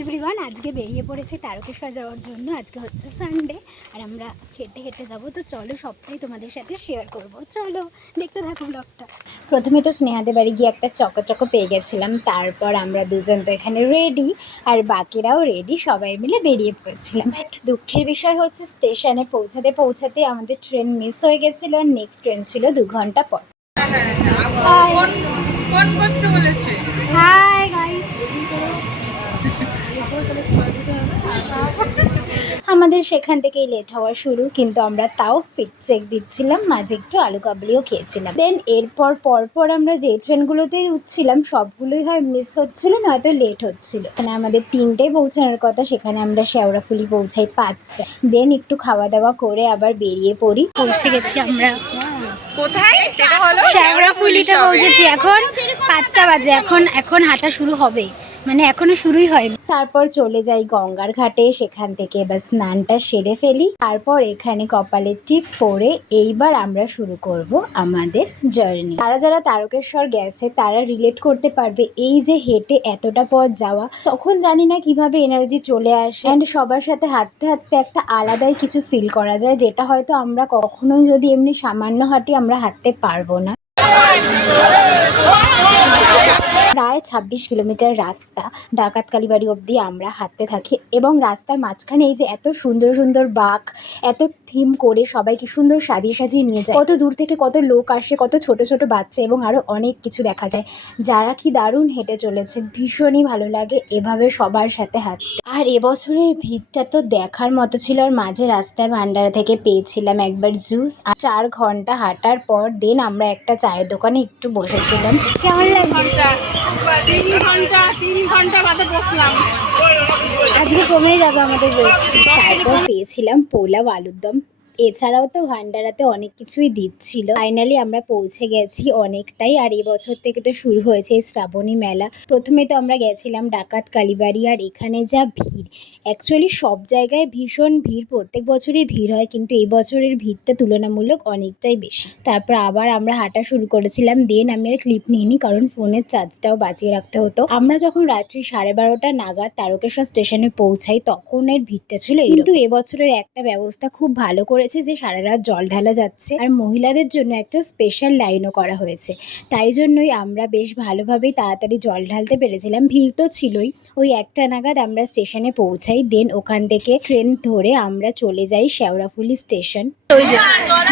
Everyone, আজকে বেরিয়ে পড়েছি তারকেশ্বর যাওয়ার জন্য। আজকে হচ্ছে সানডে আর আমরা হেঁটে হেঁটে যাবো। তো চলো সবটাই তোমাদের সাথে শেয়ার করব। চলো দেখতে থাকো ব্লগটা। প্রথমে তো স্নেহাদের বাড়ি গিয়ে একটা চকো পেয়ে গেছিলাম। তারপর আমরা দুজন তো এখানে রেডি আর বাকিরাও রেডি, সবাই মিলে বেরিয়ে পড়েছিলাম। একটু দুঃখের বিষয় হচ্ছে স্টেশনে পৌঁছাতে আমাদের ট্রেন মিস হয়ে গেছিলো আর নেক্সট ট্রেন ছিল 2 ঘন্টা পর। হাই গাইস, আমাদের সেখান থেকেই লেট হওয়া শুরু, কিন্তু আমরা তাও ফিট চেক দিচ্ছিলাম, মাঝে একটু আলু কাবলিও খেয়েছিলাম। দেন এরপর পরপর আমরা যে ট্রেনগুলোতেই উঠছিলাম সবগুলোই হয় মিস হচ্ছিল, নয়তো লেট হচ্ছিল। এখানে আমাদের 3টায় পৌঁছানোর কথা, সেখানে আমরা শেওড়াফুলি পৌঁছাই 5টা। দেন একটু খাওয়া দাওয়া করে আবার বেরিয়ে পড়ি। পৌঁছে গেছি আমরা কোথায়? সেটা হলো শেওড়াফুলিতে পৌঁছেছি। এখন 5টা বাজে, এখন হাঁটা শুরু হবে, মানে এখনো শুরুই হয়নি। তারপর চলে যাই গঙ্গার ঘাটে, সেখান থেকে এবার স্নানটা সেরে ফেলি। তারপর এখানে কপালে টিপ পরে এইবার আমরা শুরু করব আমাদের জার্নি। যারা তারকেশ্বর গেছে তারা রিলেট করতে পারবে, এই যে হেঁটে এতটা পথ যাওয়া, তখন জানি না কিভাবে এনার্জি চলে আসে অ্যান্ড সবার সাথে হাঁটতে হাঁটতে একটা আলাদাই কিছু ফিল করা যায়, যেটা হয়তো আমরা কখনোই যদি এমনি সামান্য হাঁটি আমরা হাঁটতে পারবো না। প্রায় 26 কিলোমিটার রাস্তা ডাকাত কালীবাড়ি অবধি আমরা হাঁটতে থাকি, এবং রাস্তার মাঝখানে এই যে এত সুন্দর সুন্দর বাঁক, এত থিম করে সবাইকে সুন্দর সাজিয়ে নিয়ে যায়। কত দূর থেকে কত লোক আসে, কত ছোট ছোট বাচ্চা, এবং আরও অনেক কিছু দেখা যায়। যারা কি দারুণ হেঁটে চলেছে, ভীষণই ভালো লাগে এভাবে সবার সাথে হাঁটতে। আর এবছরের ভিড়টা তো দেখার মতো ছিল। আর মাঝে রাস্তায় ভান্ডারা থেকে পেয়েছিলাম একবার জুস। আর 4 ঘন্টা হাঁটার পর দেন আমরা একটা চায়ের দোকানে একটু বসেছিলাম। কেমন লাগছে? 3 ঘন্টা বাদে বসলাম। আজকে কমে যাবে আমাদের ওয়েট। তারপর পেয়েছিলাম পোলাও, আলুর দম, এছাড়াও তো ভান্ডারাতে অনেক কিছুই দিচ্ছিল। ফাইনালি আমরা পৌঁছে গেছি অনেকটাই। আর এবছর থেকে তো শুরু হয়েছে এই শ্রাবণী মেলা। প্রথমে তো আমরা গেছিলাম ডাকাত কালীবাড়ি, আর এখানে যা ভিড়, অ্যাকচুয়ালি সব জায়গায় ভীষণ ভিড়, প্রত্যেক বছরই ভিড় হয়, কিন্তু এই বছরের ভিড়টা তুলনামূলক অনেকটাই বেশি। তারপর আবার আমরা হাঁটা শুরু করেছিলাম। দেন আমি আর ক্লিপ নিইনি, কারণ ফোনের চার্জটাও বাঁচিয়ে রাখতে হতো। আমরা যখন রাত্রি 12:30 নাগাদ তারকেশ্বর স্টেশনে পৌঁছাই তখন এর ভিড়টা ছিল। কিন্তু এবছরের একটা ব্যবস্থা খুব ভালো করেছে, যে সারা রাত জল ঢালা যাচ্ছে, আর মহিলাদের জন্য একটা স্পেশাল লাইনও করা হয়েছে। তাই জন্যই আমরা বেশ ভালোভাবেই তাড়াতাড়ি জল ঢালতে পেরেছিলাম। ভিড় তো ছিলই। ওই 1টা নাগাদ আমরা স্টেশনে পৌঁছাই। দেন ওখান থেকে ট্রেন ধরে আমরা চলে যাই শেওড়াফুলি স্টেশন। ওই যে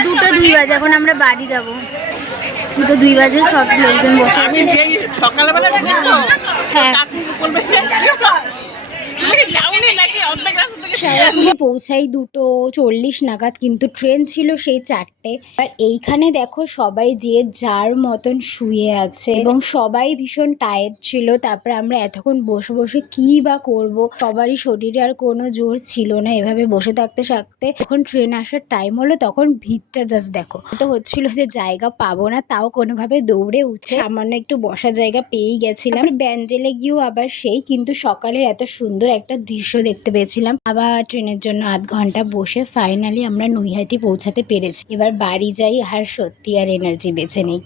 2:02 বাজে, এখন আমরা বাড়ি যাব। 2:02 বাজে, সব লোকজন বসে আছে। সকালবেলা হ্যাঁ, শেওড়াফুলি পৌঁছাই 2:40 নাগাদ, কিন্তু ট্রেন ছিল সেই 4টে। আর এইখানে দেখো সবাই যে যার মতন শুয়ে আছে, এবং সবাই ভীষণ টায়ার্ড ছিল। তারপরে আমরা এতক্ষণ বসে বসে কি বা করব, সবারই শরীরে আর কোনো জোর ছিল না এভাবে বসে থাকতে থাকতে। যখন ট্রেন আসার টাইম হলো তখন ভিড়টা জাস্ট দেখো। তো হচ্ছিল যে জায়গা পাবো না, তাও কোনোভাবে দৌড়ে উঠে সামান্য একটু বসার জায়গা পেয়েই গেছিলাম। ব্যান্ডেলে গিয়েও আবার সেই, কিন্তু সকালের এত সুন্দর একটা দৃশ্য দেখতে পেয়েছিলাম। আবার ট্রেনের জন্য 8 ঘন্টা বসে ফাইনালি আমরা নৈহাটি পৌঁছাতে পেরেছি। এবার বাড়ি যাই, আর সত্যি আর এনার্জি বেঁচে নেই।